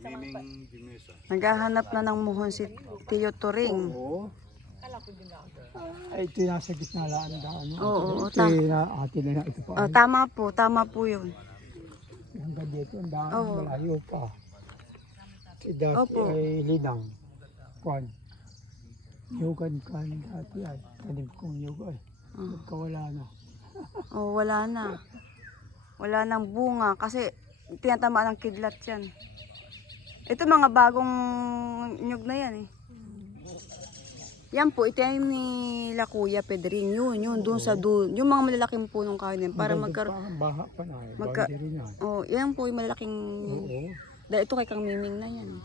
Miming Dimesa. Naghahanap na ng muhon si Tio Turing. Oo. Ay, ito yung nasa gitna laan daan. Oo, Ito yung atin na ito pa. Tama po yun. Hanggang dito, ang daan, Oo. malayo pa. Dati Opo. ay linang. Kwan. Yugan kan dati ay. Tanim kong yugan. Nagkawala na. Oh, wala na. Wala nang bunga kasi tinatamaan ng kidlat yan. Ito mga bagong nyug na yan eh. Yan po, ito yung nila Kuya Pedring. Yun, doon sa doon. Yung mga malalaking punong kahoy na yan. Para magkaroon. Baha pa na eh. Boundary na. Oh, yan po yung malalaking. Oo. Dahil ito kay Kang Miming na yan.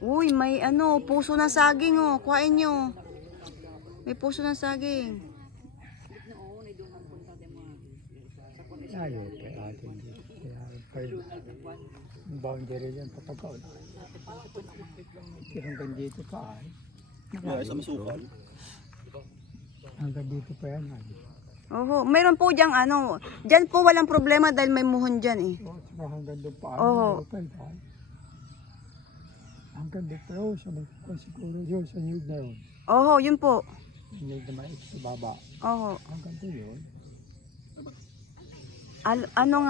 Uy, may puso ng saging oh. Kuhain nyo. May puso ng saging. Layo kay atin dito. Kaya yung boundary yan papagaw na. Hanggang dito pa ay. Sa masukal. Hanggang dito pa yan ay. Oho, mayroon po diyang diyan po walang problema dahil may muhon dyan eh. O, saka hanggang doon pa ay. Oo. Hanggang doon pa yun. Siguro yun sa niyog na yun. Oho, yun po. Niyog na mais sa baba. Oho. Hanggang doon yun. Ano nga